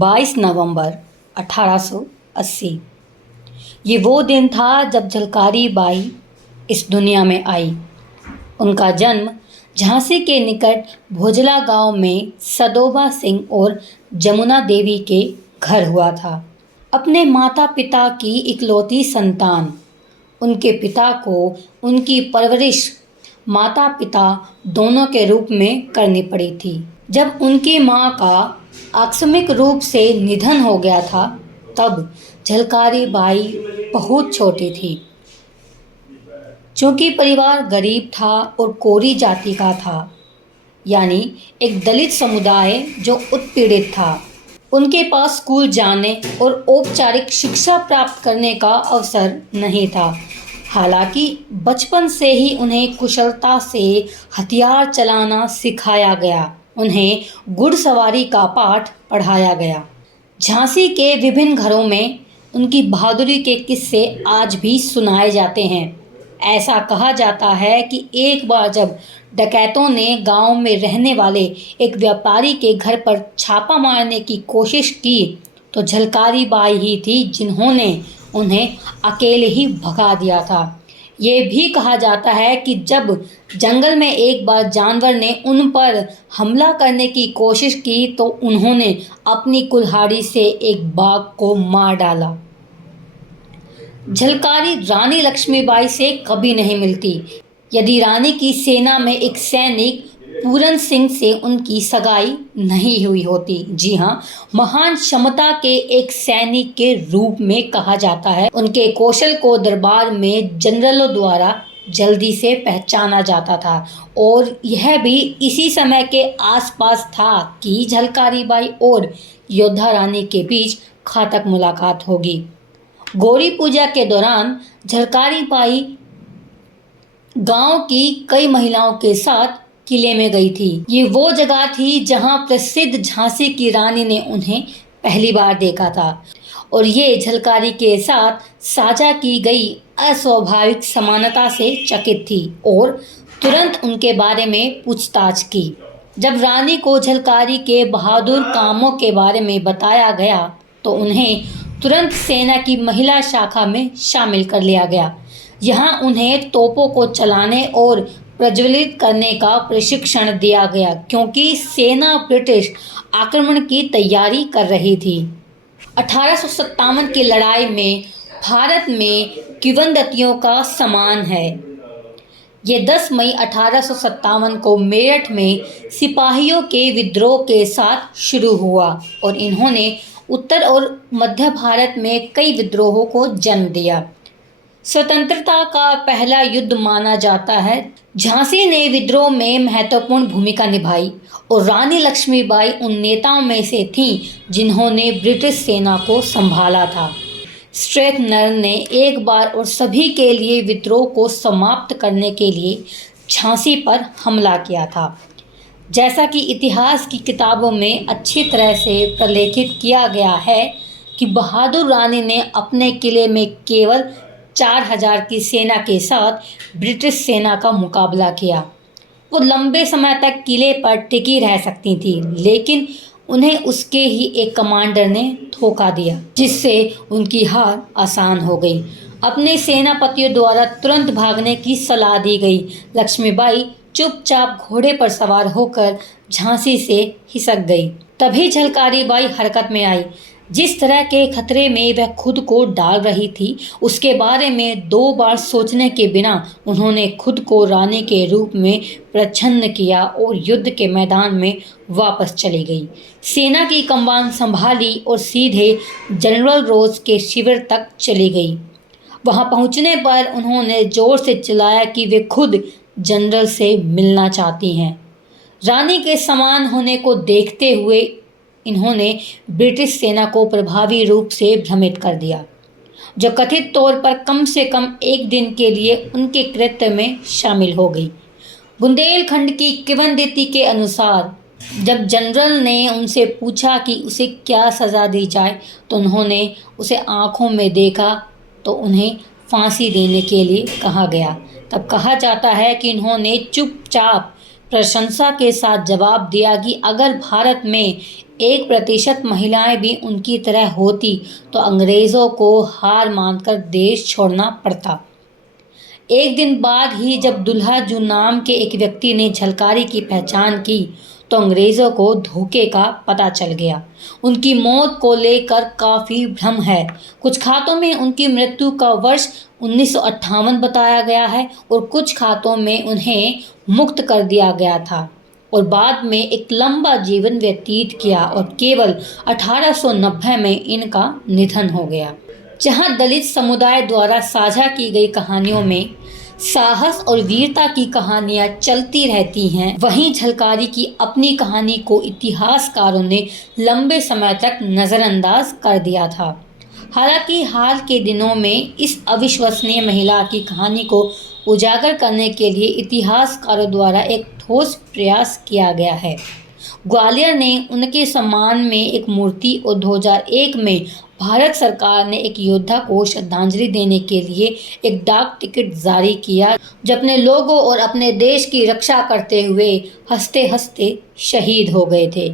22 नवंबर 1880। ये वो दिन था जब झलकारी बाई इस दुनिया में आई। उनका जन्म झांसी के निकट भोजला गांव में सदोबा सिंह और जमुना देवी के घर हुआ था। अपने माता पिता की इकलौती संतान, उनके पिता को उनकी परवरिश माता पिता दोनों के रूप में करनी पड़ी थी। जब उनकी मां का आकस्मिक रूप से निधन हो गया था, तब झलकारी बाई बहुत छोटी थी। चूंकि परिवार गरीब था और कोरी जाति का था, यानी एक दलित समुदाय जो उत्पीड़ित था, उनके पास स्कूल जाने और औपचारिक शिक्षा प्राप्त करने का अवसर नहीं था। हालांकि बचपन से ही उन्हें कुशलता से हथियार चलाना सिखाया गया, उन्हें घुड़सवारी का पाठ पढ़ाया गया। झांसी के विभिन्न घरों में उनकी बहादुरी के किस्से आज भी सुनाए जाते हैं। ऐसा कहा जाता है कि एक बार जब डकैतों ने गांव में रहने वाले एक व्यापारी के घर पर छापा मारने की कोशिश की, तो झलकारी बाई ही थी जिन्होंने उन्हें अकेले ही भगा दिया था। ये भी कहा जाता है कि जब जंगल में एक बार जानवर ने उन पर हमला करने की कोशिश की, तो उन्होंने अपनी कुल्हाड़ी से एक बाघ को मार डाला। झलकारी रानी लक्ष्मीबाई से कभी नहीं मिलती। यदि रानी की सेना में एक सैनिक पूरन सिंह से उनकी सगाई नहीं हुई होती। जी हाँ, महान क्षमता के एक सैनिक के रूप में कहा जाता है। उनके कौशल को दरबार में जनरलों द्वारा जल्दी से पहचाना जाता था और यह भी इसी समय के आसपास था कि झलकारी बाई और योद्धा रानी के बीच घातक मुलाकात होगी। गौरी पूजा के दौरान झलकारी बाई गांव की कई महिलाओं के साथ किले में गई थी। ये वो जगह थी जहां प्रसिद्ध झांसी की रानी ने उन्हें पहली बार देखा था और ये झलकारी के साथ साझा की गई अस्वाभाविक समानता से चकित थी और तुरंत उनके बारे में पूछताछ की। जब रानी को झलकारी के बहादुर कामों के बारे में बताया गया, तो उन्हें तुरंत सेना की महिला शाखा में शामिल कर लिया गया। यहाँ उन्हें तोपों को चलाने और प्रज्वलित करने का प्रशिक्षण दिया गया, क्योंकि सेना ब्रिटिश आक्रमण की तैयारी कर रही थी। 1857 की लड़ाई में भारत में किंवदंतियों का सम्मान है। ये 10 मई 1857 को मेरठ में सिपाहियों के विद्रोह के साथ शुरू हुआ और इन्होंने उत्तर और मध्य भारत में कई विद्रोहों को जन्म दिया। स्वतंत्रता का पहला युद्ध माना जाता है। झांसी ने विद्रोह में महत्वपूर्ण भूमिका निभाई और रानी लक्ष्मीबाई उन नेताओं में से थीं जिन्होंने ब्रिटिश सेना को संभाला था। स्ट्रेटनर ने एक बार और सभी के लिए विद्रोह को समाप्त करने के लिए झांसी पर हमला किया था। जैसा कि इतिहास की किताबों में अच्छी तरह से प्रलेखित किया गया है कि बहादुर रानी ने अपने किले में केवल 4000 की सेना के साथ ब्रिटिश सेना का मुकाबला किया। वो लंबे समय तक किले पर टिकी रह सकती थी, लेकिन उन्हें उसके ही एक कमांडर ने धोखा दिया, जिससे उनकी हार आसान हो गई। अपने सेनापतियों द्वारा तुरंत भागने की सलाह दी गई। लक्ष्मीबाई चुपचाप घोड़े पर सवार होकर झांसी से खिसक गई। तभी झलकारी बाई हरकत में आई। जिस तरह के खतरे में वह खुद को डाल रही थी, उसके बारे में 2 बार सोचने के बिना उन्होंने खुद को रानी के रूप में प्रच्छन्न किया और युद्ध के मैदान में वापस चली गई। सेना की कमान संभाली और सीधे जनरल रोज के शिविर तक चली गई। वहां पहुंचने पर उन्होंने जोर से चिल्लाया कि वे खुद जनरल से मिलना चाहती हैं। रानी के समान होने को देखते हुए इन्होंने ब्रिटिश सेना को प्रभावी रूप से भ्रमित कर दिया, जो कथित तौर पर कम से कम 1 दिन के लिए उनके कृत्य में शामिल हो गई। बुंदेलखंड की किंवदंती के अनुसार जब जनरल ने उनसे पूछा कि उसे क्या सज़ा दी जाए, तो उन्होंने उसे आंखों में देखा तो उन्हें फांसी देने के लिए कहा गया। तब कहा जाता है कि इन्होंने चुपचाप प्रशंसा के साथ जवाब दिया कि अगर भारत में 1% महिलाएं भी उनकी तरह होती तो अंग्रेज़ों को हार मानकर देश छोड़ना पड़ता। एक दिन बाद ही जब दुल्हा जू नाम के एक व्यक्ति ने झलकारी की पहचान की तो अंग्रेज़ों को धोखे का पता चल गया। उनकी मौत को लेकर काफ़ी भ्रम है। कुछ खातों में उनकी मृत्यु का वर्ष 1958 बताया गया है और कुछ खातों में उन्हें मुक्त कर दिया गया था और बाद में एक लंबा जीवन व्यतीत किया और केवल 1890 में इनका निधन हो गया। जहां दलित समुदाय द्वारा साझा की गई कहानियों में साहस और वीरता की कहानियां चलती रहती हैं, वहीं झलकारी की अपनी कहानी को इतिहासकारों ने लंबे समय तक नज़रअंदाज कर दिया था। हालांकि हाल के दिनों में इस अविश्वसनीय महिला की कहानी को उजागर करने के लिए इतिहासकारों द्वारा एक ठोस प्रयास किया गया है। ग्वालियर ने उनके सम्मान में एक मूर्ति और 2001 में भारत सरकार ने एक योद्धा को श्रद्धांजलि देने के लिए एक डाक टिकट जारी किया जो अपने लोगों और अपने देश की रक्षा करते हुए हंसते हंसते शहीद हो गए थे।